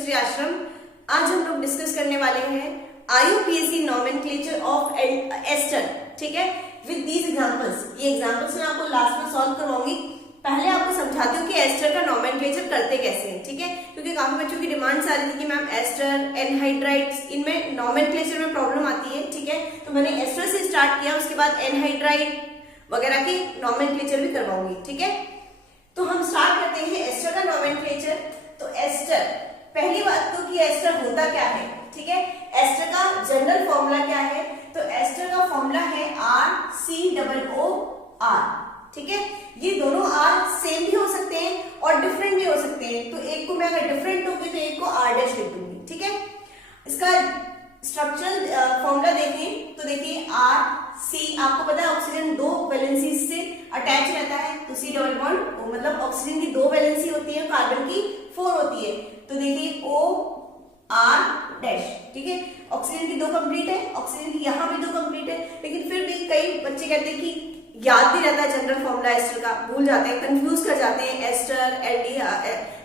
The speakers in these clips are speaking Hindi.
श्री आश्रम। आज हम लोग डिस्कस करने वाले हैं IUPAC नॉमेनक्लेचर ऑफ एस्टर, ठीक है, विद दीज एग्जांपल्स। ये एग्जांपल्स मैं आपको लास्ट में सॉल्व करवाऊंगी। पहले आपको समझाती हूँ कि एस्टर का नॉमेनक्लेचर करते कैसे हैं, ठीक है, क्योंकि काफी बच्चों की डिमांड्स आ रही थी कि मैम एस्टर, एनहाइड्राइड्स, इनमें नॉमेनक्लेचर में प्रॉब्लम आती है, ठीक है। तो मैंने एस्टर से स्टार्ट किया, उसके बाद एनहाइड्राइड वगैरह की नॉमेनक्लेचर भी करवाऊंगी, ठीक है। तो हम स्टार्ट करते हैं एस्टर का नॉमेनक्लेचर। तो एस्टर, पहली बात तो कि एस्टर होता क्या है, ठीक है। एस्टर का जनरल फॉर्मूला क्या है? तो एस्टर का फॉर्मूला है RCOOR, ठीक है। ये दोनों R सेम भी हो सकते हैं और डिफरेंट भी हो सकते हैं। तो एक को मैं अगर डिफरेंट होगी तो एक को R डैश लिख दूंगी, ठीक है। इसका स्ट्रक्चरल फॉर्मूला देखें तो देखिए RC, आपको पता है ऑक्सीजन दो वैलेंसी से अटैच रहता है, तो C डबल बॉन्ड O, मतलब ऑक्सीजन की दो वैलेंसी होती है, कार्बन की 4 होती है। तो देखिए OR डैश, ठीक है। ऑक्सीजन की दो कंप्लीट है, ऑक्सीजन की यहाँ भी दो कंप्लीट है, लेकिन फिर भी कई बच्चे कहते हैं कि याद नहीं रहता जनरल फॉर्मूला एस्टर का, भूल जाते हैं, कंफ्यूज कर जाते हैं एस्टर,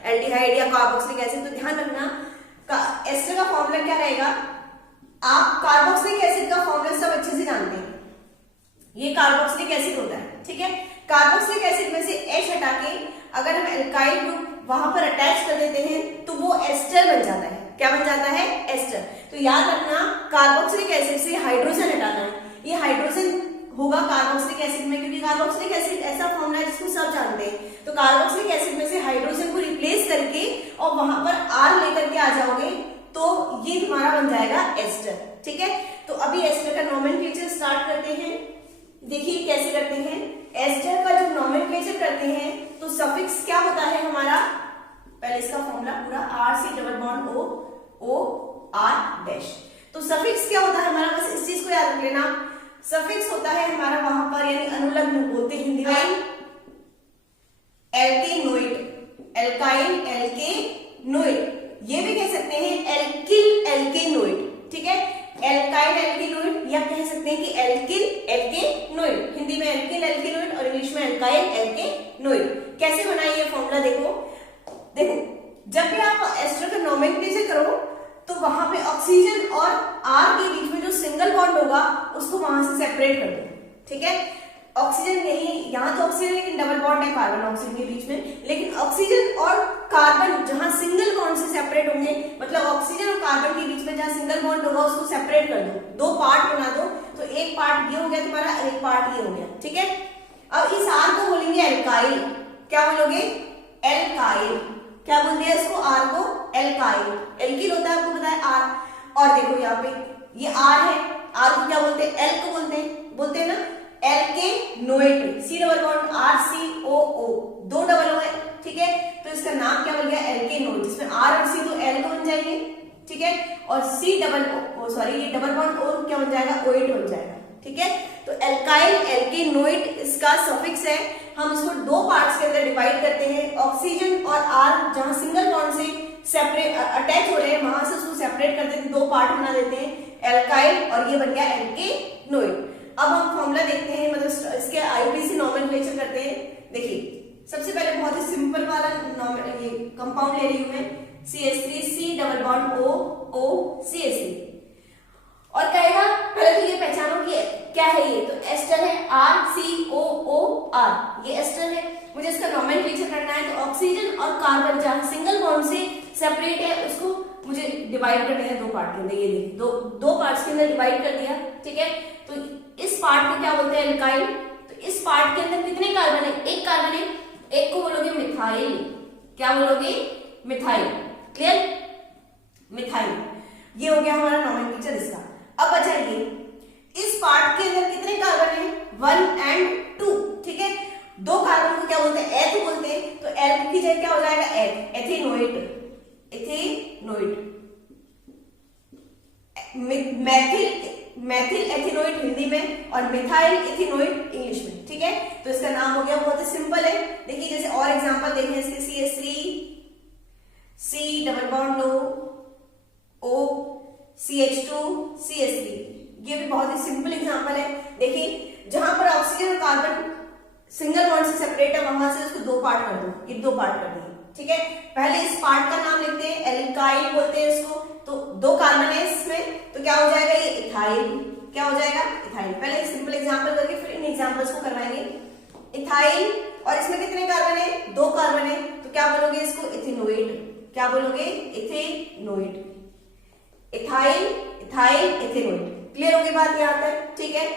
एल्डिहाइड या कार्बोक्सिलिक एसिड। तो ध्यान रखना एस्टर का फॉर्मूला क्या रहेगा। आप कार्बोक्सिलिक एसिड का फॉर्मूला सब अच्छे से जानते हैं, ये कार्बोक्सिलिक एसिड होता है, ठीक है। कार्बोक्सिलिक एसिड में से H हटा के अगर हम एल्काइल ग्रुप वहां पर अटैच कर देते हैं तो वो एस्टर बन जाता है। क्या बन जाता है? एस्टर। तो याद रखना कार्बोक्सिलिक एसिड से हाइड्रोजन हटाना है, ये हाइड्रोजन होगा कार्बोक्सिलिक एसिड में, क्योंकि कार्बोक्सिलिक एसिड ऐसा फॉर्मूला है जिसको सब जानते हैं। तो कार्बोक्सिलिक एसिड में से हाइड्रोजन को रिप्लेस करके और वहां पर R लेकर के आ जाओगे तो ये तुम्हारा बन जाएगा एस्टर, ठीक है। तो अभी एस्टर का नॉमेनक्लेचर स्टार्ट करते हैं। देखिए कैसे करते हैं एस्टर का जो नॉमेनक्लेचर करते हैं। तो सफिक्स क्या होता है हमारा, पहले इसका फॉर्मूला पूरा RC double bond OR dash. तो सफिक्स क्या होता है हमारा, बस इस चीज को याद रख लेना। सफिक्स होता है हमारा वहां पर, यानी अनुलग्न बोलते हैं हिंदी में, एल्केनोइड, एल्काइल एल्केनोइड, ये भी कह सकते हैं एल्किल एल्केनोइड, ठीक है। एल्काइल एल्केनोइड या कह सकते हैं कि एल्किल एल्केनोइड, हिंदी में एल्किल एल्केनोइड और इंग्लिश में एल्काइल एल्केनोइड। कैसे बनाइए फॉर्मूला देखो जब भी आप एस्टर का नॉमेनक्लेचर करो तो वहां पे ऑक्सीजन और R के बीच में जो सिंगल बॉन्ड होगा उसको वहां से सेपरेट कर दो, ठीक है। ऑक्सीजन यही, यहाँ तो ऑक्सीजन लेकिन डबल बॉन्ड है कार्बन ऑक्सीजन के बीच में, लेकिन ऑक्सीजन और कार्बन जहां सिंगल बॉन्ड से सेपरेट होंगे, मतलब ऑक्सीजन और कार्बन के बीच में जहां सिंगल बॉन्ड होगा उसको सेपरेट कर दो, दो पार्ट बना दो। तो एक पार्ट ये हो गया तुम्हारा और एक पार्ट ये हो गया, ठीक है। अब इस R को बोलेंगे एल्काइल, क्या बोलोगे? एल्काइल। क्या बोलते हैं इसको? R को एल्काइल। एल्किल होता है आपको पता है R। और देखो यहाँ पे ये R है, R को क्या बोलते हैं? एल को बोलते हैं ना, एल्केनोइड, C डबल बॉन्ड RCOO, दो डबल O है, ठीक है। तो इसका नाम क्या बन गया? एल्केनोइड, जिसमें R और C तो L बन जाएंगे, ठीक है। और C डबल O, सॉरी ये डबल बॉन्ड O क्या बन जाएगा? OH बन जाएगा, ठीक है। तो एल्काइल एल्केनोइड इसका सफिक्स है। हम इसको दो पार्ट्स के अंदर डिवाइड करते हैं, ऑक्सीजन और R जहां सिंगल बॉन्ड से सेपरेट अटैच हो रहे हैं वहां से उसको सेपरेट कर देते हैं, दो पार्ट बना देते हैं, एल्काइल, और ये बन गया एल्केनोइड। अब हम फॉर्मूला देखते हैं, मतलब इसके IUPAC नॉमेनक्लेचर करते हैं। देखिए सबसे पहले बहुत ही सिंपल वाला ये कंपाउंड ले रही हूं मैं, CH3 C double bond O CH3, और कहेगा पहले तो ये पहचानो कि क्या है ये। तो एस्टर है RCOOR, ये एस्टर है। मुझे इसका नॉमेनक्लेचर करना है, तो ऑक्सीजन और कार्बन जहां सिंगल बॉन्ड से सेपरेट है उसको मुझे डिवाइड करना है दो पार्ट के अंदर। ये देखिए दो पार्ट्स के अंदर डिवाइड कर दिया, ठीक है। तो इस पार्ट को क्या बोलते हैं? एल्काइल। तो इस पार्ट के अंदर कितने कार्बन है? एक कार्बन है, एक को बोलोगे मिथाइल। क्या बोलोगे? मिथाइल। क्लियर? मिथाइल। ये हो गया हमारा नॉमेनक्लेचर इसका। अब बचा ये, इस पार्ट के अंदर कितने कार्बन है? 1 और 2, ठीक है। दो कार्बन को क्या बोलते हैं? एथ बोलते हैं। तो एथ की जगह क्या हो जाएगा? एथ, ethanoate, ethanoate, Maithil ethanoate Hindi में और मिथाइल एथेनोइड इंग्लिश में, ठीक है। तो इसका नाम हो गया, बहुत ही सिंपल है। देखिए जैसे और एग्जांपल देखें इसके, CH3 C double bond O CH2 CH3, ये भी बहुत ही सिंपल एग्जांपल है। देखिए जहां पर ऑक्सीजन और कार्बन सिंगल बॉन्ड से सेपरेट है वहां से उसको दो पार्ट कर दो, ये दो पार्ट कर दिए, ठीक है। पहले इस पार्ट का नाम लिखते हैं, एल्काइल बोलते हैं इसको। तो 2 कार्बन है इसमें, तो क्या हो जाएगा ये इथाइल, क्या हो जाएगा इथाइल। पहले सिंपल एग्जांपल करके फिर इन एग्जांपल्स को करवाएंगे। इथाइल, और इसमें कितने कार्बन है, 2 कार्बन है, तो क्या बोलोगे इसको इथेनोइड, क्या बोलोगे इथेनोइड। इथाइल इथाइल इथेनोइड, क्लियर होगी बात यहाँ तक, ठीक है।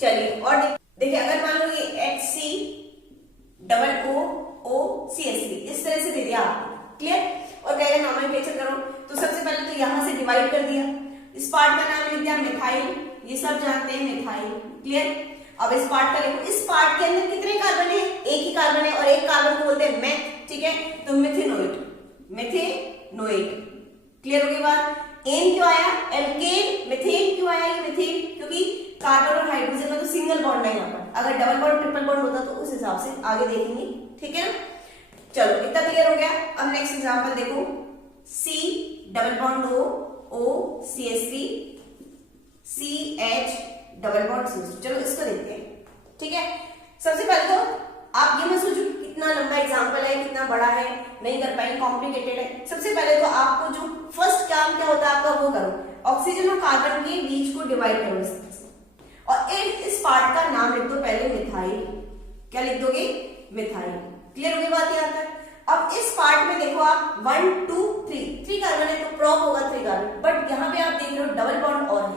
चलिए और देखिए, अगर मान लो ये HCOOCH3 इस तरह से दे दिया आपको, क्लियर। और कहेगा नॉमेनक्लेचर करो, तो सबसे पहले तो यहां से डिवाइड कर दिया, इस पार्ट का नाम लिख दिया मिथाइल, ये सब जानते हैं मिथाइल, क्लियर। अब इस पार्ट का लिखो, इस पार्ट के अंदर कितने कार्बन है, एक ही कार्बन है, और एक कार्बन को बोलते हैं मेथ, ठीक है। तो मिथेनोइड, मिथेनोइड, क्लियर होगी बात। एन क्यों आया, एल्केन, मिथेन क्यों आया, ये मिथेन, क्योंकि कार्बन और हाइड्रोजन में तो सिंगल बॉन्ड है यहाँ पर, अगर डबल बॉन्ड ट्रिपल बॉन्ड होता तो उस हिसाब से आगे देखेंगे, ठीक है ना। चलो इतना क्लियर हो गया। अब नेक्स्ट एग्जांपल देखो, C double bond O CH3 CH double bond CH2। चलो इसको देखते हैं, ठीक है। सबसे पहले तो आप ये मत सोचो कितना लंबा एग्जांपल है, कितना बड़ा है, नहीं कर पाएंगे, कॉम्प्लिकेटेड है। सबसे पहले तो आपको जो फर्स्ट काम क्या होता है आपका, वो करो, ऑक्सीजन और कार्बन के बीच को डिवाइड करो इस तरह से, और इस पार्ट का नाम लिख दो पहले मिथाइल, क्या लिख दोगे मिथाइल, क्लियर होगी बात यहाँ तक। अब इस पार्ट में देखो आप 1 2 3 कार्बन है, तो प्रॉप होगा 3 कार्बन, बट यहाँ पे आप देख रहे हो डबल बॉन्ड और है,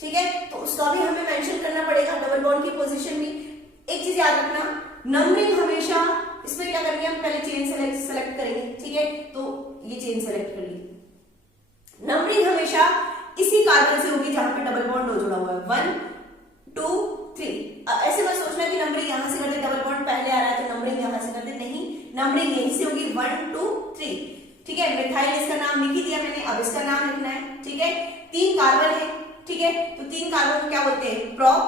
ठीक है, तो उसका भी हमें मेंशन करना पड़ेगा, डबल बॉन्ड की पोजीशन भी। एक चीज याद रखना, नंबरिंग हमेशा इसमें क्या करेंगे हम, पहले चेन सेलेक्ट करेंगे, ठीक है। तो ये चेन सेलेक्ट कर ली, नंबरिंग हमेशा इसी कार्बन से होगी जहां पे डबल बॉन्ड जुड़ा हुआ है, 1 2 3। अब ऐसे मत सोचना कि नंबरिंग यहां से करते, डबल बॉन्ड पहले आ रहा है तो नंबरिंग यहां से करते, नहीं, नंबरिंग यहीं से होगी 1 2 3, ठीक है। मिथाइल इसका नाम लिख ही दिया मैंने, अब इसका नाम लिखना है, ठीक है। 3 कार्बन है, ठीक है, तो 3 कार्बन को क्या बोलते हैं, प्रोप।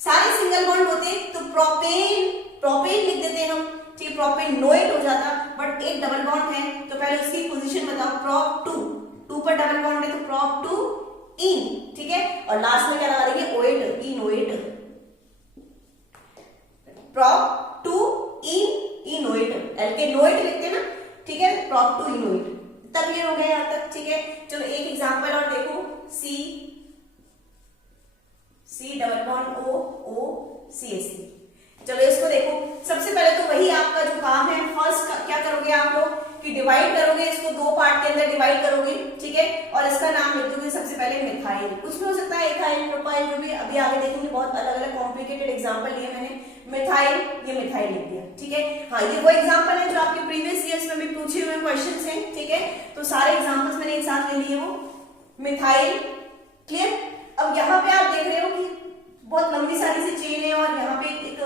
सारे सिंगल बॉन्ड होते हैं तो प्रोपेन, प्रोपेन लिख देते हैं हम, ठीक है, प्रोपेनोइड हो जाता, बट एक डबल बॉन्ड है तो पहले उसकी पोजीशन बताओ, प्रोप 2 पर डबल बॉन्ड है तो प्रोप 2 इन, ठीक है। और लास्ट में क्या लगा देंगे, ओइड, इनोइड, प्रोप 2 इनोइड, एल्केनोइड लिखते हैं ना, ठीक है, प्रोप 2 इनोइड। तब क्लियर हो गया यहाँ तक, ठीक है। चलो एक एग्जांपल और देखो, C double bond O CH3। चलो इसको देखो, सबसे पहले तो वही आपका जो काम है, फर्स्ट क्या करोगे आप लोग कि डिवाइड करोगे इसको, 2 पार्ट के अंदर डिवाइड करोगे, ठीक है, और इसका नाम लिख दोगे सबसे पहले मिथाइल, कुछ भी हो सकता है, इथाइल, प्रोपाइल, जो भी अभी आगे देखेंगे, बहुत अलग अलग कॉम्प्लिकेटेड एग्जांपल लिए मैंने। मिथाइल, ये मिथाइल लिख दिया, ठीक है। हाँ, ये वो एग्जांपल है जो आपके प्रीवियस ईयर्स में भी पूछे हुए क्वेश्चंस हैं, ठीक है, तो सारे एग्जांपल्स मैंने एक साथ ले लिए, वो मिथाइल, क्लियर। अब यहाँ पे आप देख रहे हो कि बहुत लंबी सारी सी चेन है और यहाँ पे एक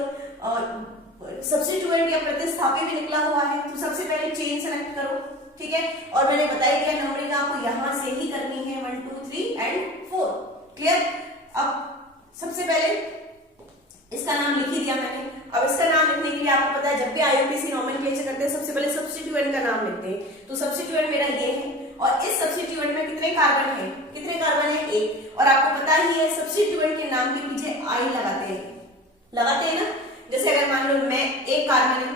सब्स्टिट्यूएंट या प्रतिस्थापी भी निकला हुआ है, तो सबसे पहले चेन सेलेक्ट करो, ठीक है। और मैंने बताया दिया नंबरिंग आपको यहां से ही करनी है, 1 2 3 एंड 4, क्लियर। अब सबसे पहले इसका नाम लिख ही दिया मैंने। अब इसका नाम लिखने के लिए आपको पता है जब भी आईयूपीएसी नॉमेनक्लेचर करते हैं सबसे पहले सब्स्टिट्यूएंट का नाम लिखते हैं, तो सब्स्टिट्यूएंट मेरा ये है, और इस सब्स्टिट्यूएंट में कितने कार्बन है, कितने कार्बन है, 1। और आपको पता ही है सब्स्टिट्यूएंट के नाम के पीछे आई लगाते हैं ना। जैसे अगर मान लो मैं एक कार्बन है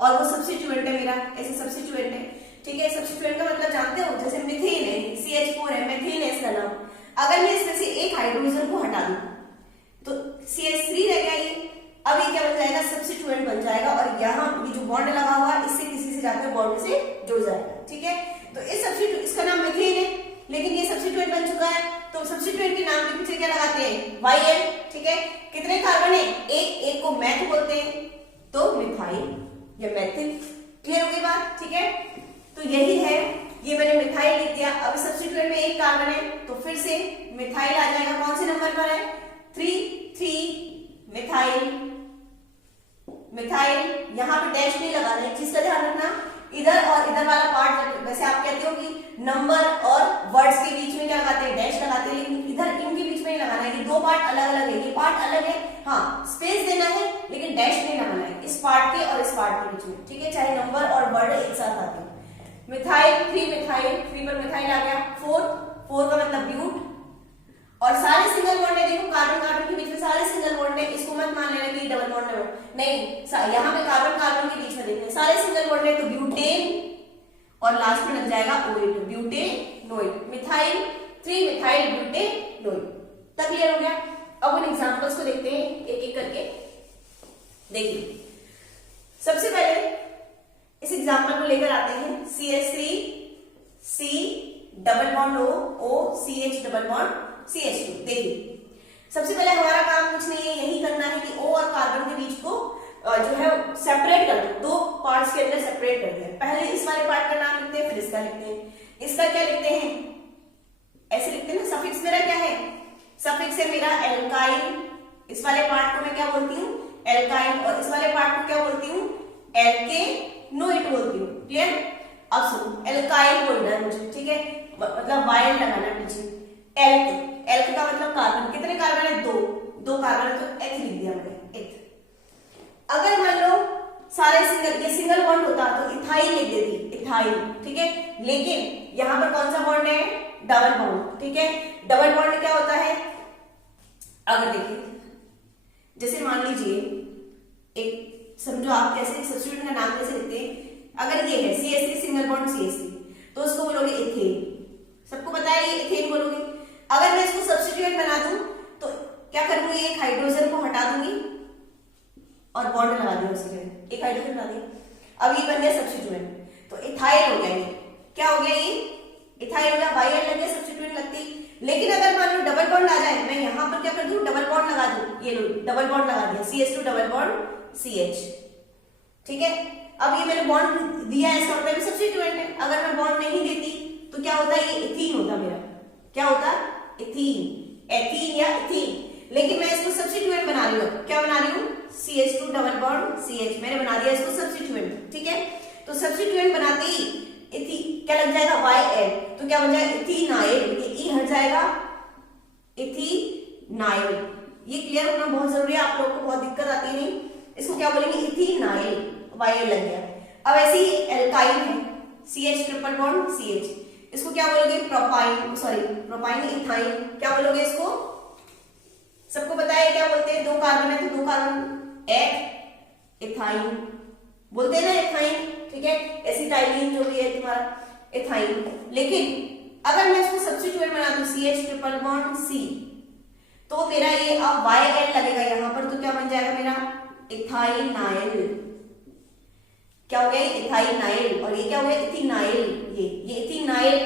और वो सब्स्टिट्यूएंट है मेरा, ऐसे सब्स्टिट्यूएंट है, ठीक है। सब्स्टिट्यूएंट का मतलब जानते हो, जैसे मिथेन है, CH4 है, मिथेन है इसका नाम। अगर मैं इसमें से एक हाइड्रोजन को हटा दूं तो CH3 रह गया ये, अब ये क्या बन जाएगा, सब्स्टिट्यूएंट बन जाएगा, और यहाँ ये जो बॉन्ड लगा हुआ है इससे किसी से जाकर बॉन्ड से जुड़ जाएगा, ठीक है। तो इस सब्स्टिट्यूएंट, इसका नाम मिथेन है, लेकिन ये सब्स्टिट्यूएंट बन चुका है, तो सब्स्टिट्यूएंट के नाम के पीछे क्या लगाते हैं, YL, ठीक है। कितने कार्बन है, एक को मैथ बोलते हैं, तो मिथाइल या मैथिल, क्लियर हो गई बात, ठीक है। तो यही है, ये मैंने मिथाइल लिख दिया। अब सब्स्टिट्यूएंट में एक कार्बन है तो फिर से मिथाइल आ जाएगा, कौन से नंबर पर है, 3 मिथाइल, मिथाइल। यहाँ पे डैश नहीं लगाना है, एक चीज का ध्यान रखना, इधर और इधर वाला पार्ट, वैसे आप कहते हो कि नंबर और वर्ड्स के बीच में क्या लगाते हैं, डैश लगाते हैं, लेकिन इधर इनके बीच में नहीं लगाना है, कि 2 पार्ट अलग अलग है, ये पार्ट अलग है, हाँ स्पेस देना है, लेकिन डैश नहीं लगाना है इस पार्ट के और इस पार्ट के बीच में, ठीक है, चाहे नंबर और वर्ड एक साथ आते हैं। मिथाइल, 3 मिथाइल, 3 पर मिथाइल आ गया, 4 का मतलब ब्यूट, और सारे सिंगल बॉन्ड है, देखो कार्बन कार्बन के बीच में सारे सिंगल बॉन्ड है, इसको मत मान लेना कि डबल बॉन्ड है, नहीं, यहाँ पे कार्बन कार्बन के बीच में देखना सारे सिंगल बॉन्ड है, तो ब्यूटेन, और लास्ट में लग जाएगा ओएट, ब्यूटेनोइड, मिथाइल 3 मिथाइल ब्यूटेनोइड। तक क्लियर हो गया। अब उन एग्जांपल्स को देखते हैं एक एक करके। देखिए सबसे पहले इस एग्जांपल को लेकर आते हैं, CH3 C double bond O CH double bond CH2। देखिए सबसे पहले हमारा काम कुछ नहीं है, यही करना है कि O और कार्बन के बीच को जो है सेपरेट कर दो, 2 पार्ट्स के अंदर सेपरेट कर दिया। पहले इस वाले पार्ट का नाम लिखते हैं, फिर इसका लिखते हैं। इसका क्या लिखते हैं, ऐसे लिखते हैं ना। सफिक्स मेरा क्या है, सफिक्स है मेरा एल्काइल। इस वाले पार्ट को मैं क्या बोलती हूँ, एल्काइल, और इस वाले पार्ट को क्या बोलती हूँ, एल्केनोइड बोलती हूँ। क्लियर। अब सुनो, एल्काइल बोलना है मुझे, ठीक है, मतलब वाइल लगाना पीछे। एल्क का मतलब कार्बन, कितने कार्बन है, 2 कार्बन है, तो एथ लिख दिया मैंने, एथ। अगर मान लो सारे सिंगल बॉन्ड होता तो इथाइल लिख देती, इथाइल, ठीक है। लेकिन यहां पर कौन सा बॉन्ड है, डबल बॉन्ड, ठीक है। डबल बॉन्ड क्या होता है, अगर देखिए जैसे मान लीजिए एक, समझो आप कैसे सब्स्टिट्यूएंट का नाम कैसे लिखते हैं, अगर ये है CH3 सिंगल बॉन्ड CH3, तो उसको बोलोगे इथेन। सबको पता है ये इथेन बोलोगे। अगर मैं इसको सब्स्टिट्यूएंट बना दूं तो क्या करूंगी, एक हाइड्रोजन को हटा दूंगी और बॉन्ड लगा दिया उसके लिए, एक हाइड्रोजन लगा दिया। अब ये बन गया सब्स्टिट्यूएंट, तो इथाइल हो गया। ये क्या हो गया, ये इथाइल हो गया, वाइल लग गया, सब्स्टिट्यूएंट लगती। लेकिन अगर मान लो डबल बॉन्ड आ जाए, मैं यहां पर क्या कर दूं, डबल बॉन्ड लगा दूं, ये लो डबल बॉन्ड लगा दिया, CH2 डबल बॉन्ड CH, ठीक है। अब ये मैंने बॉन्ड दिया है, इसका मतलब सब्स्टिट्यूएंट है। अगर मैं बॉन्ड नहीं देती तो क्या होता है, ये इथीन होता मेरा, क्या होता, इथीन, एथीन या इथीन। लेकिन मैं इसको सब्स्टिट्यूएंट बना रही हूँ, क्या बना रही हूँ, CH2 डबल बॉन्ड CH, मैंने बना दिया इसको सब्स्टिट्यूएंट, ठीक है। तो सब्स्टिट्यूएंट बनाते ही क्या लग जाएगा, YL, तो क्या बन जाएगा, इथीनाइल, ये ई हट जाएगा, इथीनाइल। ये क्लियर होना बहुत जरूरी है, आप लोगों को बहुत दिक्कत आती नहीं। इसको क्या बोलेंगे, इथीनाइल, YL लग गया। अब ऐसे ही एल्काइल है, CH ट्रिपल बॉन्ड CH, इसको क्या बोलोगे, प्रोपाइन, सॉरी प्रोपाइन इथाइन, क्या बोलोगे इसको, सबको पता है क्या बोलते हैं, 2 कार्बन है तो 2 कार्बन, एथाइन बोलते हैं ना, एथाइन, ठीक है। एसिटाइलिन जो भी है तुम्हारा, एथाइन। लेकिन अगर मैं इसको सब्स्टिट्यूएंट बना दूं, CH ट्रिपल बॉन्ड C, तो मेरा ये अब YL लगेगा यहां पर, तो क्या बन जाएगा मेरा, इथाइनाइल। क्या हो गया, इथाइनाइल, और ये क्या हो गया, इथीनाइल। ये इथीनाइल,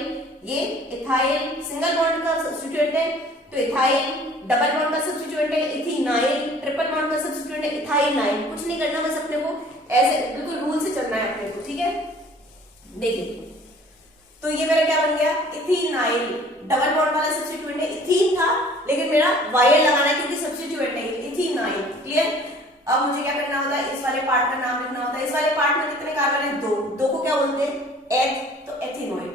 ये इथाइल सिंगल बॉन्ड का सब्स्टिट्यूएंट है, तो इथाइल डबल बॉन्ड का सब्स्टिट्यूएंट है, इथीनाइल ट्रिपल बॉन्ड का सब्स्टिट्यूएंट है, इथाइनाइल। कुछ नहीं करना, बस अपने को ऐसे बिल्कुल रूल से चलना है अपने को, ठीक है। देखिए तो ये मेरा क्या बन गया, इथीनाइल, डबल बॉन्ड वाला सब्स्टिट्यूएंट है, इथीन था, लेकिन मेरा YL लगाना है क्योंकि सब्स्टिट्यूएंट है, इथीनाइल। क्लियर। अब मुझे क्या करना होता है, इस वाले पार्ट का नाम लिखना होता है। इस वाले पार्ट में कितने कार्बन है, 2 को क्या बोलते हैं, एथ, तो एथेनोइड,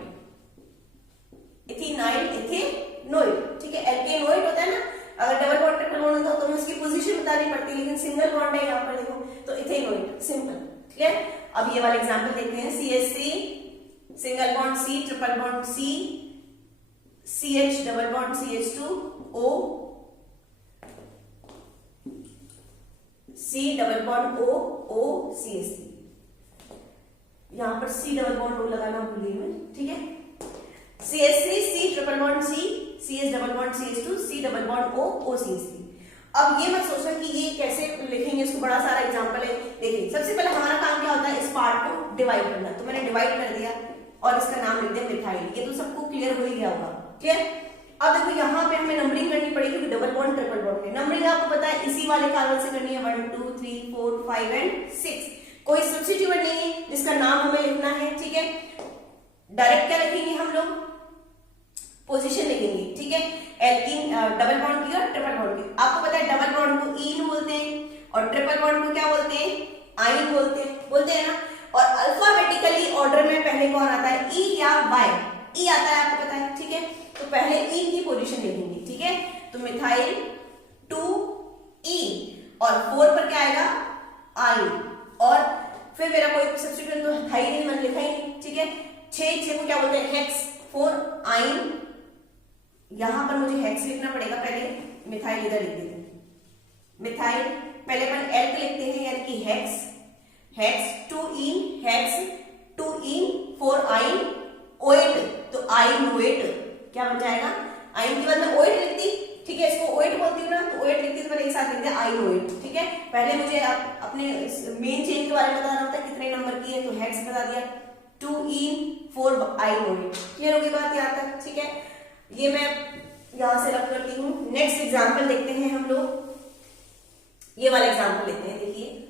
इथीनाइल एथेनोइड, ठीक है। एल्केनोइड होता है ना, अगर डबल बॉन्ड ट्रिपल बॉन्ड होता तो मैं उसकी पोजीशन बतानी पड़ती, लेकिन सिंगल बॉन्ड है यहाँ पर देखो, तो इथेनोइड, सिंपल, ठीक है। अब ये वाला एग्जांपल देखते हैं, CH3 single bond C triple bond C, CH double bond CH2 O, C double bond O CH3, यहां पर C डबल बॉन्ड O लगाना भूलिए मैं, ठीक है। CH3 C triple bond C, CH double bond CH2 C double bond O CH3। अब ये मत सोचना कि ये कैसे लिखेंगे, इसको बड़ा सारा एग्जांपल है। देखिए सबसे पहले हमारा काम क्या होता है, इस पार्ट को डिवाइड करना, तो मैंने डिवाइड कर दिया और इसका नाम लिख दिया मिथाइल। ये तो सबको क्लियर हो ही गया होगा, क्लियर। अब देखो यहाँ पे हमें नंबरिंग करनी पड़ेगी क्योंकि डबल बॉन्ड ट्रिपल बॉन्ड है। नंबरिंग आपको पता है इसी वाले कार्बन से करनी है, 1 2 3 4 5 एंड 6। कोई सब्स्टिट्यूएंट नहीं है जिसका नाम हमें लिखना है, ठीक है। डायरेक्ट क्या लिखेंगे हम लोग, पोजीशन लिखेंगे, ठीक है। एल्कीन डबल बॉन्ड की और ट्रिपल बॉन्ड की। आपको पता है डबल बॉन्ड को ईन बोलते हैं और ट्रिपल बॉन्ड को क्या बोलते हैं, आइन बोलते हैं ना। और अल्फाबेटिकली ऑर्डर में पहले कौन आता है, ई या वाई, ई आता है आपको पता है, ठीक है। तो पहले ईन की पोजीशन लिखेंगे, ठीक है। तो मिथाइल 2 ई और 4 पर क्या आएगा, आइन, और फिर मेरा कोई सब्स्टिट्यूएंट तो था ही नहीं, मैंने लिखा ही नहीं, ठीक है। 6 को क्या बोलते हैं, हेक्स 4 आइन। यहां पर मुझे हेक्स लिखना पड़ेगा, पहले मिथाइल इधर लिख देते हैं, मिथाइल पहले अपन एल्क लिखते हैं यानी कि हेक्स, हेक्स 2 इन, हेक्स 2 इन 4 आइन क्या बन जाएगा, आइन के बाद में ओएट लिखती, ठीक है, इसको ओएट बोलती हूँ ना, तो ओएट लिखती तो मैंने एक साथ लिख दिया आई ओएट, ठीक है। पहले मुझे अपने मेन चेन के बारे में बताना होता है कितने नंबर की है, तो हेक्स बता दिया 2 4 आई ओएट। क्लियर होगी बात यहाँ तक, ठीक है। ये मैं यहां से रख करती हूँ। नेक्स्ट एग्जाम्पल देखते हैं हम लोग, ये वाला एग्जाम्पल लेते हैं। देखिए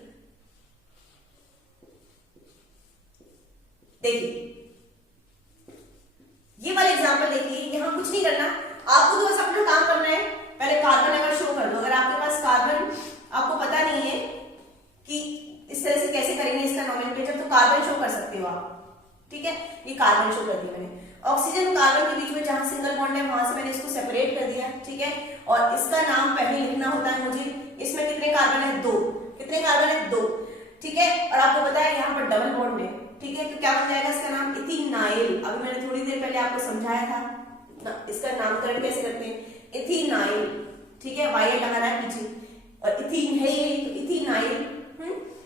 ये वाला एग्जाम्पल देखिए, यहां कुछ नहीं करना आपको, तो बस अपना काम करना है। पहले कार्बन अगर शो कर दो, अगर आपके पास कार्बन आपको पता नहीं है कि इस तरह से कैसे करेंगे इसका नोमेनक्लेचर, तो कार्बन शो कर सकते हो आप, ठीक है। ये कार्बन शो कर दिया मैंने। ऑक्सीजन और कार्बन के बीच में जहां सिंगल बॉन्ड है वहां से मैंने इसको सेपरेट कर दिया, ठीक है। और इसका नाम पहले लिखना होता है मुझे, इसमें कितने कार्बन है, 2, कितने कार्बन है, 2, ठीक है। और आपको पता है यहाँ पर डबल बॉन्ड है, ठीक है, तो क्या बन जाएगा इसका नाम, इथेनाइल। अभी मैंने थोड़ी देर पहले आपको समझाया था ना, इसका नामकरण कैसे करते हैं, इथेनाइल, ठीक है, वाई लगाना है पीछे, और इथीन है ये, तो इथेनाइल।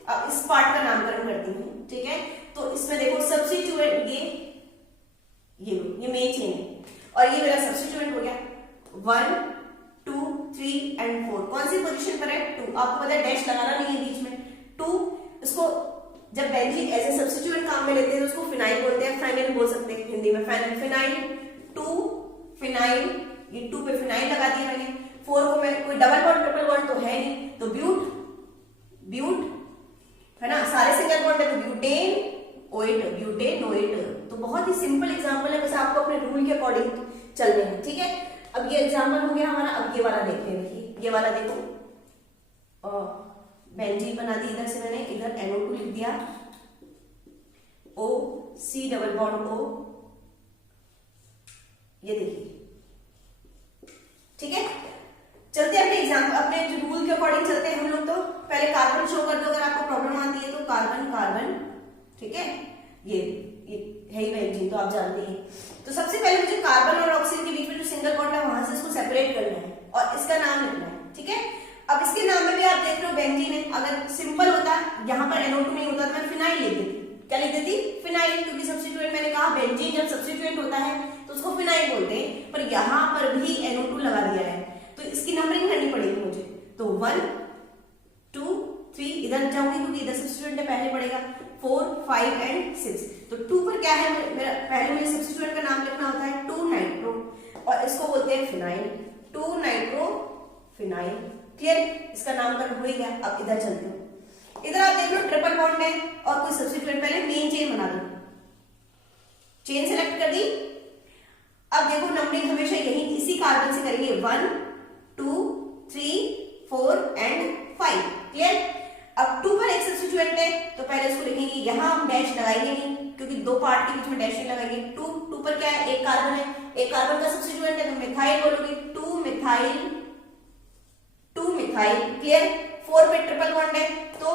अब इस पार्ट का नामकरण करती हूँ, ठीक है। तो इसमें देखो सब्स्टिट्यूएंट, ये मेन चेन है, और ये मेरा सब्स्टिट्यूएंट हो गया 1 2 3 एंड 4। कौन सी पोजीशन पर है, 2। आपको पता है डैश लगाना नहीं है बीच में, 2। इसको जब बेंजीन एज ए सब्स्टिट्यूएंट काम में लेते हैं तो उसको फिनाइल बोलते हैं, फाइनल बोल सकते हैं हिंदी में, फिनाइल 2 फिनाइल, ये 2 पे फिनाइल लगा दिया मैंने। 4 को मैं कोई डबल बॉन्ड ट्रिपल बॉन्ड तो है नहीं, तो ब्यूट है ना, सारे सिंगल बॉन्ड है, तो ब्यूटेन ओएट। तो बहुत ही सिंपल एग्जांपल है, बस आपको अपने रूल के अकॉर्डिंग चलने हैं, ठीक है। अब ये एग्जांपल हो गया हमारा। अब ये वाला देखिए, ये वाला देखो, बेंजीन बना दी, इधर से मैंने इधर NO2 लिख दिया, O C double bond O, ये देखिए, ठीक है। चलते हैं अपने एग्जाम्पल, अपने जो रूल के अकॉर्डिंग चलते हैं हम लोग। तो पहले कार्बन शो कर दो अगर आपको प्रॉब्लम आती है, तो कार्बन, ठीक है, ये है ही बेंजीन, तो आप जानते हैं। तो सबसे पहले मुझे कार्बन और ऑक्सीजन के बीच में जो सिंगल बॉन्ड है वहां से इसको सेपरेट करना है और इसका नाम लिखना है, ठीक है। अब इसके नाम में भी आप देख रहे हो बेंजीन है, अगर सिंपल होता यहाँ पर NO2 नहीं होता तो मैं फिनाइल लिख देती। क्या लिख देती, फिनाइल, क्योंकि सब्स्टिट्यूएंट मैंने कहा बेंजीन जब सब्स्टिट्यूएंट होता है तो उसको फिनाइल बोलते हैं, पर यहाँ पर भी NO2 लगा दिया है, तो इसकी नंबरिंग करनी पड़ेगी मुझे। तो 1 2 3 इधर जाऊंगी क्योंकि इधर सब्स्टिट्यूएंट है, पहले पड़ेगा 4 5 एंड 6। तो 2 पर क्या है मेरा, पहले मुझे सब्स्टिट्यूएंट का नाम लिखना होता है 2 नाइट्रो, और इसको बोलते हैं फिनाइल, 2 नाइट्रो फिनाइल। क्लियर, इसका नामकरण हो ही गया। अब इधर चलते हो, इधर आप देख लो ट्रिपल बॉन्ड है और कोई सब्स्टिट्यूएंट, पहले मेन चेन बना दो, चेन सेलेक्ट कर दी। अब देखो नंबरिंग हमेशा यही इसी कार्बन से करेंगे, 1 2 3 4 एंड 5। क्लियर। अब 2 पर एक सब्स्टिट्यूएंट है तो पहले उसको लिखेंगे, यहां हम डैश लगाएंगे नहीं क्योंकि 2 पार्ट के बीच में डैश नहीं लगाएंगे। 2 पर क्या है, एक कार्बन है, एक कार्बन का सब्स्टिट्यूएंट है तो मिथाइल बोलोगे, 2 मिथाइल। क्लियर। 4 पे ट्रिपल बॉन्ड है तो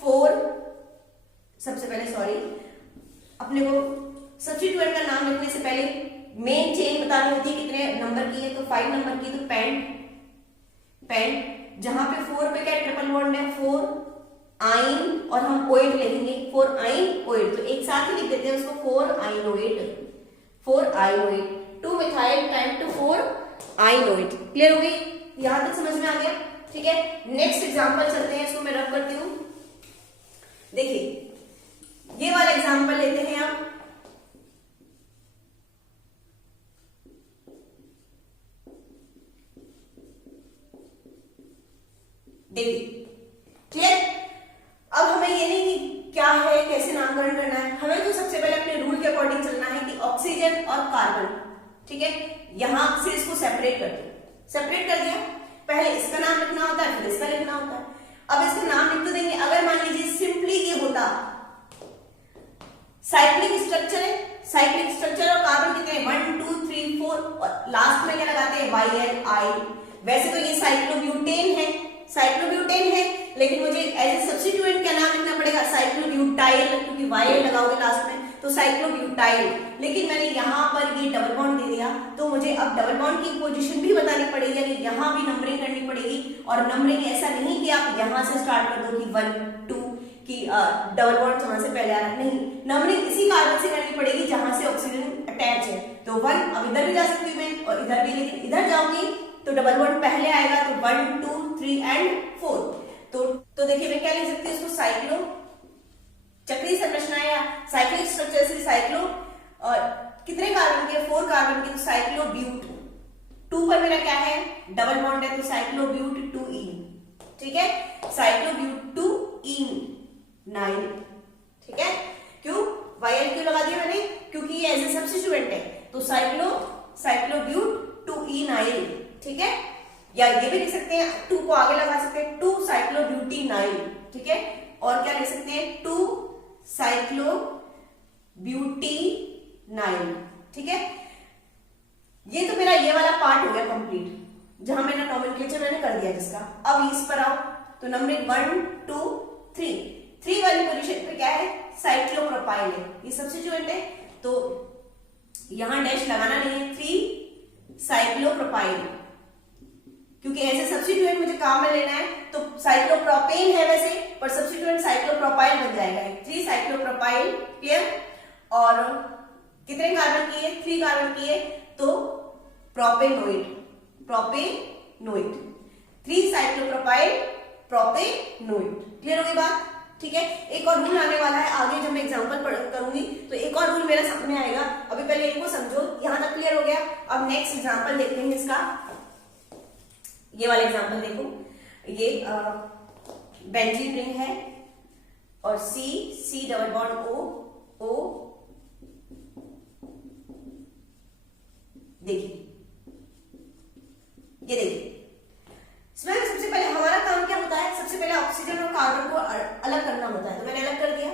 4, सबसे पहले सॉरी अपने को सब्स्टिट्यूएंट का नाम लिखने से पहले मेन चेन बतानी होती है कितने नंबर की है, तो 5 नंबर की, तो पेंट, जहां पे 4 पे क्या ट्रिपल बॉन्ड है, 4 आइन, और हम ओएट लिखेंगे, 4 आइन ओएट, तो एक साथ ही लिख देते हैं उसको, 4 आइनोएट, 4 आइनोएट, 2 मिथाइल टाइम टू 4 आइनोएट। क्लियर हो गई, यहां तक समझ में आ गया, ठीक है। नेक्स्ट एग्जांपल चलते हैं, इसको मैं रब करती हूं। देखिए ये वाला एग्जांपल लेते हैं आप, देखिए। क्लियर। अब हमें ये नहीं कि क्या है, कैसे नामकरण करना है, हमें तो सबसे पहले अपने रूल के अकॉर्डिंग चलना है कि ऑक्सीजन और कार्बन, ठीक है, यहां से इसको सेपरेट कर दो। सेपरेट कर दिया, पहले इसका नाम लिखना होता है फिर इसका लिखना होता है। अब इसका नाम लिख तो देंगे, अगर मान लीजिए सिंपली ये होता साइक्लिक स्ट्रक्चर है, साइक्लिक स्ट्रक्चर और कार्बन कितने हैं, 1 2 3 4, और लास्ट में क्या लगाते हैं, YL। वैसे तो ये साइक्लोब्यूटेन है, लेकिन मुझे एज ए सब्स्टिट्यूएंट क्या नाम लिखना पड़ेगा, साइक्लोब्यूटाइल, क्योंकि YL लगाओगे लास्ट में तो साइक्लोब्यूटाइल। लेकिन मैंने यहाँ पर ये डबल बॉन्ड दे दिया तो मुझे अब डबल बॉन्ड की पोजीशन भी बतानी पड़ेगी, यानी यहाँ भी नंबरिंग करनी पड़ेगी। और नंबरिंग ऐसा नहीं कि आप यहाँ से स्टार्ट कर दो कि 1 2 की डबल बॉन्ड जहां से पहले आ रहा है, नहीं, नंबरिंग इसी कार्बन से करनी पड़ेगी जहां से ऑक्सीजन अटैच है। तो 1, अब इधर भी जा सकती हूँ मैं, इधर भी, लेकिन इधर जाऊंगी तो डबल बॉन्ड पहले आएगा, तो 1 2 3 एंड 4। तो देखिए मैं क्या लिख सकती हूँ इसको, साइक्लो चक्रीय संरचना या साइक्लिक स्ट्रक्चर से साइक्लो, और कितने कार्बन के, 4 कार्बन के, तो साइक्लो ब्यूट। 2 पर मेरा क्या है, डबल बॉन्ड है, तो साइक्लो ब्यूट 2ईन, ठीक है, साइक्लो ब्यूट 2ईन ठीक है। क्यों YL क्यों लगा दिया मैंने, क्योंकि ये एज ए सब्स्टिट्यूएंट है, तो साइक्लो ब्यूट 2ईनाइल, ठीक है। या ये भी लिख सकते हैं, 2 को आगे लगा सकते हैं, 2 साइक्लो ब्यूटीनाइल, ठीक है। और क्या लिख सकते हैं, 2 साइक्लो ब्यूटीनाइल, ठीक है। ये तो मेरा ये वाला पार्ट हो गया कंप्लीट, जहां मैंने नॉमेनक्लेचर मैंने कर दिया जिसका। अब इस पर आओ, तो नंबर 1 2 3 वाली पोजीशन पे क्या है, साइक्लोप्रोपाइल है, ये सब्स्टिट्यूएंट है, तो यहां डैश लगाना नहीं है, 3 साइक्लोप्रोपाइल, क्योंकि ऐसे सब्स्टिट्यूएंट मुझे काम में लेना है, तो साइक्लोप्रोपेन है वैसे, पर सब्स्टिट्यूएंट साइक्लोप्रोपाइल बन जाएगा, 3 साइक्लोप्रोपाइल, क्लियर। और कितने कार्बन की है, 3 कार्बन की है, तो प्रोपेनोइड 3 साइक्लोप्रोपाइल प्रोपेनोइड, क्लियर होगी बात, ठीक है। एक और रूल आने वाला है आगे जब मैं एग्जांपल करूंगी, तो एक और रूल मेरा सामने आएगा, अभी पहले इनको समझो, यहां तक क्लियर हो गया। अब नेक्स्ट एग्जांपल देखते हैं इसका, ये वाला एग्जांपल देखो, ये बेंजीन रिंग है और C डबल बॉन्ड O देखिए, ये देखिए, इसमें सबसे पहले हमारा काम क्या होता है, सबसे पहले ऑक्सीजन और कार्बन को अलग करना होता है, तो मैंने अलग कर दिया।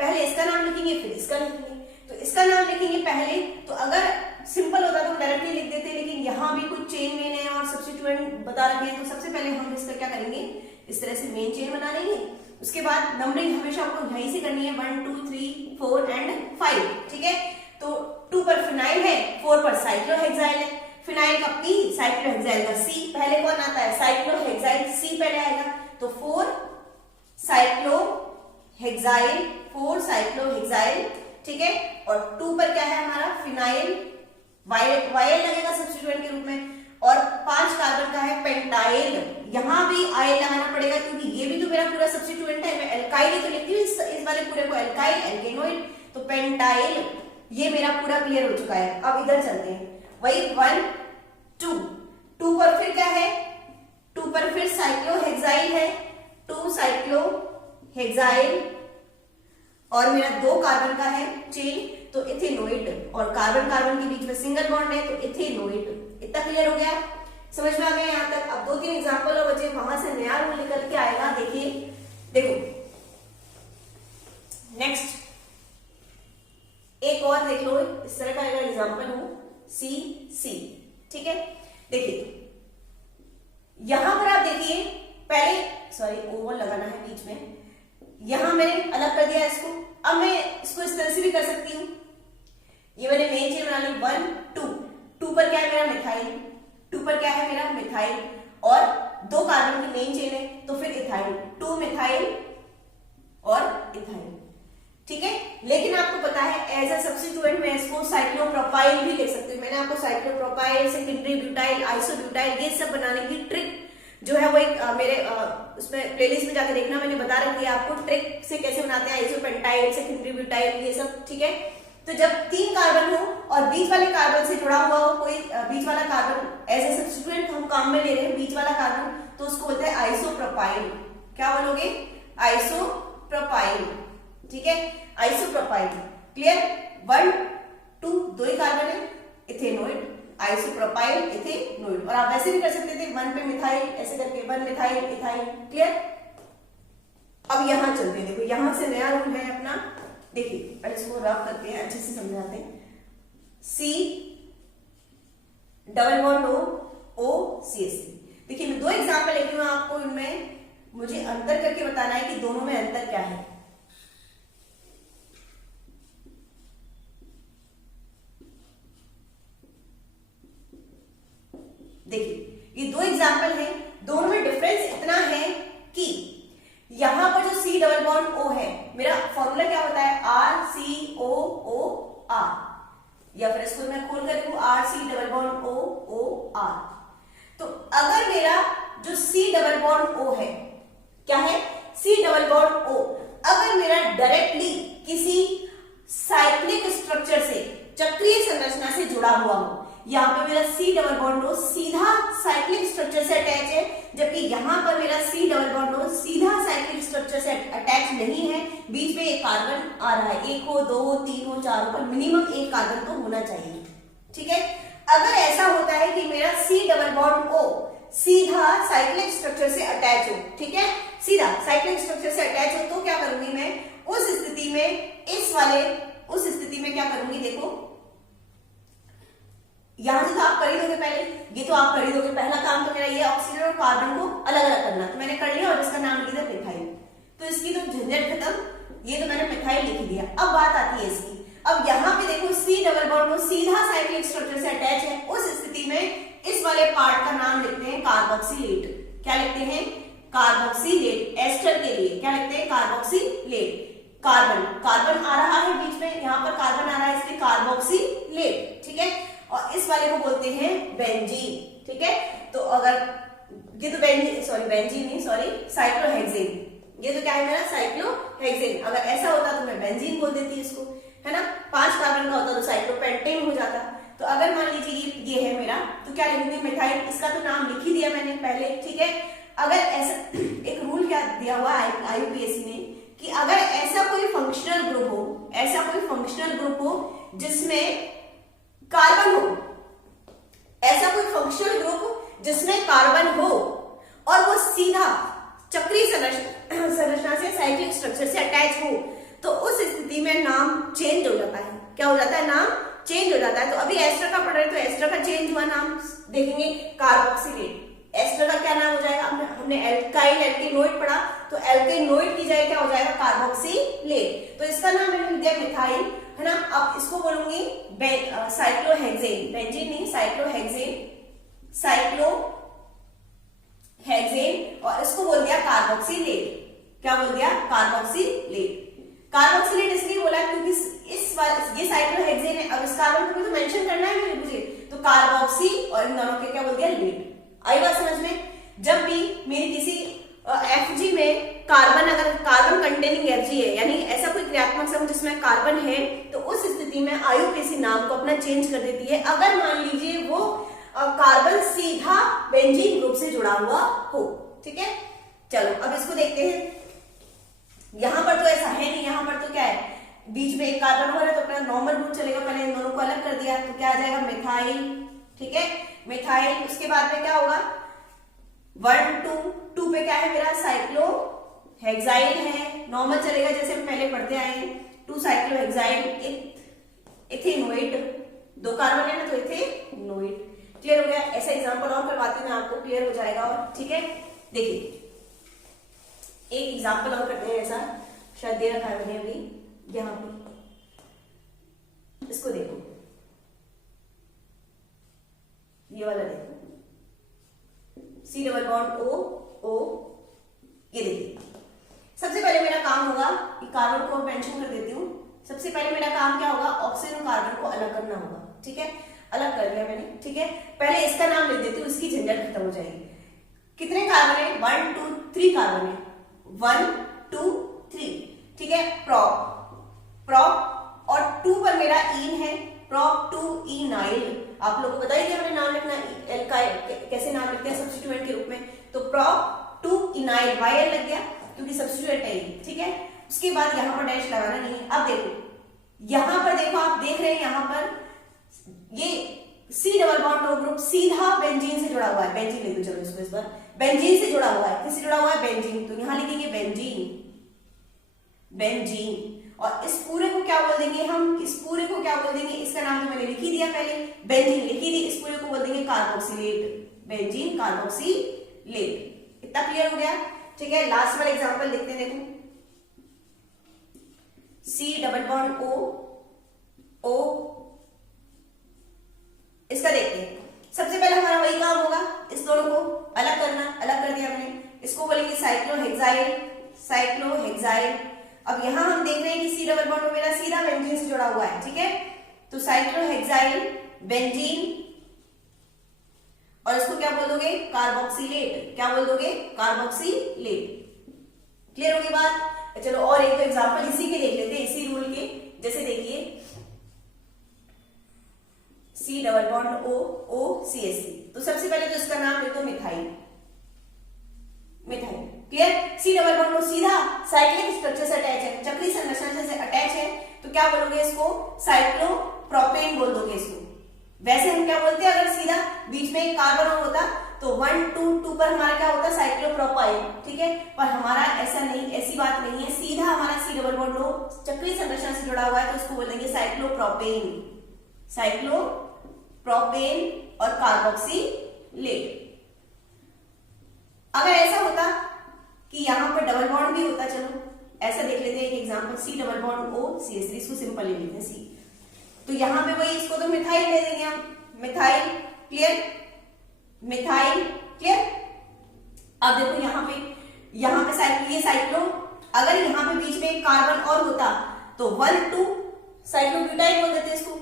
पहले इसका नाम लिखेंगे, फिर इसका लिखेंगे, तो इसका नाम लिखेंगे पहले, तो अगर सिंपल होता तो हम डायरेक्टली लिख देते, लेकिन यहाँ भी कुछ चेन वेन है और सब्स्टिट्यूएंट बता रखे हैं, तो सबसे पहले हम इसका क्या करेंगे, इस तरह से मेन चेन बना लेंगे। उसके बाद नंबरिंग हमेशा आपको यहीं से करनी है, 1 2 3 4 एंड 5, ठीक है। तो 2 पर फिनाइल है, 4 पर साइक्लोहेक्साइल है, फिनाइल का P, साइक्लोहेक्साइल का C, पहले कौन आता है, साइक्लोहेक्साइल C पहले आएगा, तो 4 साइक्लोहेक्साइल, ठीक है। और 2 पर क्या है हमारा, फिनाइल, YL लगेगा सब्स्टिट्यूएंट के रूप में, और 5 कार्बन का है पेंटाइल, यहां भी आयल लगाना पड़ेगा, क्योंकि ये भी तो मेरा पूरा सब्स्टिट्यूएंट है, मैं एल्काइल ही तो लिखती हूँ इस वाले पूरे को, एल्काइल एल्केनोइड, तो पेंटाइल, ये मेरा पूरा क्लियर हो चुका है। अब इधर चलते हैं, वही 1 2 पर फिर क्या है, 2 पर फिर साइक्लोहेक्साइल है, 2 साइक्लोहेक्साइल, और मेरा 2 कार्बन का है चेन, तो इथेनोइड, और कार्बन कार्बन के बीच में सिंगल बॉन्ड है, तो इथेनोइड। इतना क्लियर हो गया, समझ में आ गया यहाँ तक। अब 2-3 एग्जांपल और बचे, वहां से नया रूल निकल के आएगा, देखिए, देखो नेक्स्ट एक और देख लो, इस तरह का अगर एग्जांपल हो, C, ठीक है। देखिए यहां पर आप देखिए, पहले ओवर लगाना है बीच में, यहां मैंने अलग कर दिया इसको, अब मैं इसको इस तरह से भी कर सकती हूं, ये मैंने मेन चेन बना ली, 1 2 पर क्या है मेरा मिथाइल, 2 पर क्या है मेरा मिथाइल, और 2 कार्बन की मेन चेन है, तो फिर इथाइल, 2 मिथाइल और इथाइल, ठीक है। लेकिन आपको पता है एज ए सब्स्टिट्यूएंट मैं इसको साइक्लोप्रोपाइल भी ले सकती हूँ, मैंने आपको साइक्लोप्रोपाइल, सेकेंडरी ब्यूटाइल, आइसोब्यूटाइल, ये सब बनाने की ट्रिक जो है वो एक मेरे उसमें प्लेलिस्ट में जाकर देखना, मैंने बता रखी है आपको ट्रिक से कैसे बनाते हैं आइसोपेंटाइल, सेकेंडरी ब्यूटाइल, ये सब, ठीक है। तो जब 3 कार्बन हो और बीच वाले कार्बन से जुड़ा हुआ हो कोई बीच वाला कार्बन, एज ए सब्स्टिट्यूएंट हम काम में ले रहे हैं बीच वाला कार्बन, तो उसको बोलते हैं आइसोप्रोपाइल। क्या बोलोगे, आइसोप्रोपाइल, ठीक है, आइसोप्रोपाइल, क्लियर। 1 2 2 ही कार्बन है, इथेनोइड, आइसोप्रोपाइल इथेनोइड, और आप वैसे भी कर सकते थे 1 पे मिथाइल, ऐसे करके 1 मिथाइल इथाइल, क्लियर। अब यहां चलते हैं, देखो यहां से नया रूल है अपना, देखिए पहले इसको रफ करते हैं, अच्छे से समझाते हैं। C double bond O CH3, देखिए मैं 2 एग्जांपल लेती हूं आपको, इनमें मुझे अंतर करके बताना है कि दोनों में अंतर क्या है। देखिए ये 2 एग्जांपल हैं, दोनों में डिफरेंस इतना है कि यहां पर जो C डबल बॉन्ड O है, मेरा फॉर्मूला क्या होता है, RCOOR, या फिर इसको मैं खोल कर लिखूं R C double bond O O R. तो अगर मेरा जो सी डबल बॉन्ड ओ है, क्या है, सी डबल बॉन्ड ओ, अगर मेरा डायरेक्टली किसी साइक्लिक स्ट्रक्चर से, चक्रीय संरचना से जुड़ा हुआ हो, यहाँ पे मेरा सी डबल बॉन्ड ओ सीधा साइक्लिक स्ट्रक्चर से अटैच है, जबकि यहाँ पर मेरा सी डबल बॉन्ड ओ सीधा साइक्लिक स्ट्रक्चर से अटैच नहीं है, बीच में एक कार्बन आ रहा है, एक हो, दो हो, तीन हो, चार हो, पर मिनिमम एक कार्बन तो होना चाहिए। ठीक है, अगर ऐसा होता है कि मेरा सी डबल बॉन्ड ओ सीधा साइक्लिक स्ट्रक्चर से अटैच हो, ठीक है, सीधा साइक्लिक स्ट्रक्चर से अटैच हो, तो क्या करूंगी मैं उस स्थिति में, उस स्थिति में क्या करूंगी, देखो यहां से तो आप कर ही दोगे पहले, ये तो आप कर ही दोगे, पहला काम तो मेरा ये ऑक्सीजन और कार्बन को अलग अलग करना, तो मैंने कर लिया और इसका नाम लिख दिया मिथाइल, तो इसकी तो झंझट खत्म, ये तो मैंने मिथाइल लिख दिया। अब बात आती है इसकी, अब यहाँ पे देखो सी डबल बॉन्ड को सीधा साइक्लिक स्ट्रक्चर से अटैच है, उस स्थिति में इस वाले पार्ट का नाम लिखते हैं कार्बोक्सिलेट। क्या लिखते हैं, कार्बोक्सिलेट। एस्टर के लिए क्या लिखते हैं, कार्बोक्सिलेट। कार्बन, कार्बन आ रहा है बीच में, यहाँ पर कार्बन आ रहा है, इसलिए कार्बोक्सिलेट। ठीक है, और इस वाले को बोलते हैं बेंजीन। ठीक है, तो अगर ये तो बेंजीन नहीं, साइक्लोहेक्सेन, ये तो क्या है मेरा, साइक्लोहेक्सेन। अगर ऐसा होता तो मैं बेंजीन बोल देती इसको, है ना, 5 कार्बन का होता तो साइक्लोपेंटेन हो जाता। तो अगर मान लीजिए ये है मेरा, तो क्या लिखूंगी, मिथाइल, इसका तो नाम लिख ही दिया मैंने पहले। ठीक है, अगर ऐसा एक रूल क्या दिया हुआ आईयूपीएससी ने कि अगर ऐसा कोई फंक्शनल ग्रुप हो, ऐसा कोई फंक्शनल ग्रुप हो जिसमें कार्बन हो, ऐसा कोई फंक्शनल ग्रुप जिसमें कार्बन हो और वो सीधा चक्रीय संरचना से साइक्लिक स्ट्रक्चर से अटैच हो, तो उस स्थिति में नाम चेंज हो जाता है। क्या हो जाता है, नाम चेंज हो जाता है। तो अभी एस्टर का पढ़ रहे, तो एस्टर का चेंज हुआ नाम, देखेंगे कार्बोक्सिलेट। एस्टर का क्या नाम हो जाएगा, हमने एल्काइल एल्केनोइड पढ़ा, तो एल्केनोइड की जगह क्या हो जाएगा, कार्बोक्सिलेट। तो इसका नाम मैंने लिख दिया मिथाइल, है ना। अब इसको बोलूंगी साइक्लोहेक्सेन, बेंजीन नहीं, साइक्लोहेक्सेन, और इसको बोल दिया कार्बोक्सिलेट। क्या बोल दिया, कार्बोक्सिलेट। कार्बोक्सिलेट इसलिए बोला क्योंकि ये साइक्लोहेक्सेन है, अब इस कार्बन को भी तो मेंशन करना है मुझे, तो कार्बोक्सी और इन दोनों के क्या बोल दिया, लेट। आई बात समझ में। जब भी मेरी किसी एफजी में कार्बन, अगर कार्बन कंटेनिंग एफजी है, यानी ऐसा कोई क्रियात्मक समूह जिसमें कार्बन है, तो उस स्थिति में आईयूपीएससी नाम को अपना चेंज कर देती है, अगर मान लीजिए वो कार्बन सीधा बेंजीन ग्रुप से जुड़ा हुआ हो। ठीक है, चलो अब इसको देखते हैं। यहां पर तो ऐसा है नहीं, यहां पर तो क्या है, बीच में एक कार्बन हो रहा है, तो अपना नॉर्मल ग्रुप चलेगा, पहले इन दोनों को अलग कर दिया, तो क्या आ जाएगा, मिथाइल। ठीक है, मिथाइल। उसके बाद में क्या होगा, 1 2 पे क्या है मेरा, साइक्लोहेक्साइल है, नॉर्मल चलेगा जैसे हम पहले पढ़ते आए हैं, 2 साइक्लोहेक्साइल, इथेनोइड, 2 कार्बन है ना, तो इथेनोइड। क्लियर हो गया। ऐसा एग्जांपल और करवाती हूँ मैं आपको, क्लियर हो जाएगा। और ठीक है, देखिए एक एग्जांपल और करते हैं, ऐसा शायद दे रखा है मैंने अभी यहाँ पे, इसको देखो, ये वाला देखो, सी डबल बॉन्ड ओ ओ, ये देखिए। सबसे पहले मेरा काम होगा कि कार्बन को मेंशन कर देती हूँ। सबसे पहले मेरा काम क्या होगा, ऑक्सीजन और कार्बन को अलग करना होगा। ठीक है, अलग कर दिया मैंने। ठीक है, पहले इसका नाम लिख देती हूँ, इसकी झंझट खत्म हो जाएगी। कितने कार्बन है, 1 2 3 कार्बन है, 1 2 3। ठीक है, प्रोप और 2 पर मेरा इन है, प्रोप 2 इनाइल। आप लोगों को बताइए मैंने नाम लिखना एल्काइल कैसे नाम लिखते हैं सब्स्टिट्यूएंट के रूप में, तो प्रोप 2 इनाइल, वाई लग गया क्योंकि सब्स्टिट्यूएंट है ये। ठीक है, उसके बाद यहां पर डैश लगाना नहीं है। अब देखो, यहां पर देखो, आप देख रहे हैं यहां पर ये C double bond O group सीधा बेंजीन से जुड़ा हुआ है। बेंजीन लिख दो, चलो इसको इस बार, बेंजीन से जुड़ा हुआ है। किससे जुड़ा हुआ है, बेंजीन, तो यहां लिखेंगे बेंजीन, बेंजीन। और इस पूरे को क्या बोल देंगे हम, इस पूरे को क्या बोल देंगे, इसका नाम तो मैंने लिख ही दिया पहले, बेंजीन लिख ही दी, इस पूरे को बोल देंगे कार्बोक्सिलेट, बेंजीन कार्बोक्सिलेट। इतना क्लियर हो गया। ठीक है, लास्ट वाला एग्जांपल देखते हैं। देखो, सी डबल बॉन्ड ओ, इसका देखते हैं। सबसे पहले हमारा वही काम होगा, इस दोनों को अलग करना, अलग कर दिया हमने। इसको बोलेंगे साइक्लोहेक्साइल, साइक्लोहेक्साइल। अब यहां हम देख रहे हैं कि सी डबल बॉन्ड मेरा सीधा बेंजीन से जुड़ा हुआ है। ठीक है, तो साइक्लो साइक्लोहेक्साइल बेंजीन, और इसको क्या बोल दोगे? कार्बोक्सिलेट। क्या बोल दोगे? कार्बोक्सिलेट। क्लियर होगी बात? चलो और एक एग्जांपल इसी के देख लेते हैं, इसी रूल के। जैसे देखिए C डबल बॉन्ड OCH3, तो सबसे पहले तो इसका नाम ले दो methyl. Methyl clear. C double bond O सीधा साइक्लिक स्ट्रक्चर से अटैच है, चक्रीय संरचना से अटैच है, तो क्या बोलोगे इसको? साइक्लोप्रोपेन बोल दोगे इसको। वैसे हम क्या बोलते हैं, अगर सीधा बीच में एक कार्बन होता तो 1 2 2 पर हमारा क्या होता? साइक्लोप्रोपाइल। ठीक है, पर हमारा ऐसा नहीं, ऐसी बात नहीं है। सीधा हमारा C डबल बॉन्ड O चक्रीय संरचना से जुड़ा हुआ है, तो उसको बोलेंगे साइक्लोप्रोपेन। साइक्लोप्रोपेन और कार्बोक्सिलेट। अगर ऐसा होता कि यहां पर डबल बॉन्ड भी होता, चलो ऐसा देख लेते हैं एक example, C double bond OCH3, इसको सिंपल ले लेते हैं C। तो यहां पे वही, इसको तो मिथाइल ले देंगे हम, मिथाइल। Clear, methyl. क्लियर। अब देखो यहां पे ये साइक्लो, अगर यहां पे बीच में एक कार्बन और होता तो 1 2 साइक्लोब्यूटाइल बोल देते इसको,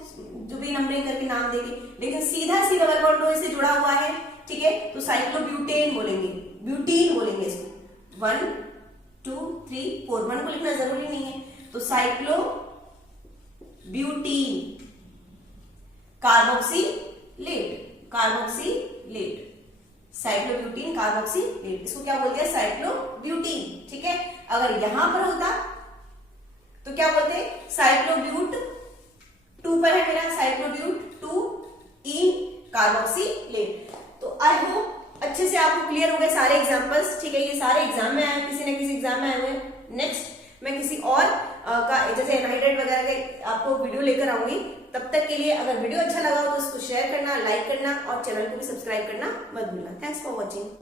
जो भी नंबरिंग करके नाम देंगे। लेकिन सीधा C डबल बॉन्ड O से जुड़ा हुआ है, ठीक है, तो साइक्लोब्यूटेन बोलेंगे, ब्यूटीन बोलेंगे इसको। 1 2 3 4, 1 को लिखना जरूरी नहीं है, तो cyclobutene carboxylate. Carboxylate, cyclobutene carboxylate, इसको क्या बोलते हैं? साइक्लोब्यूटीन। ठीक है, अगर यहां पर होता तो क्या बोलते हैं? साइक्लोब्यूट 2 पर है मेरा, साइक्लोब्यूट 2 इन कार्बोक्सिलेट। तो आई होप अच्छे से आपको क्लियर हो गए सारे एग्जांपल्स। ठीक है, ये सारे एग्जाम में आए, किसी न किसी एग्जाम में आए हुए। नेक्स्ट मैं किसी और का जैसे एनहाइड्रेट वगैरह के आपको वीडियो लेकर आऊंगी। तब तक के लिए अगर वीडियो अच्छा लगा हो तो इसको शेयर करना, लाइक करना और चैनल को भी सब्सक्राइब करना मत भूलना। Thanks for watching.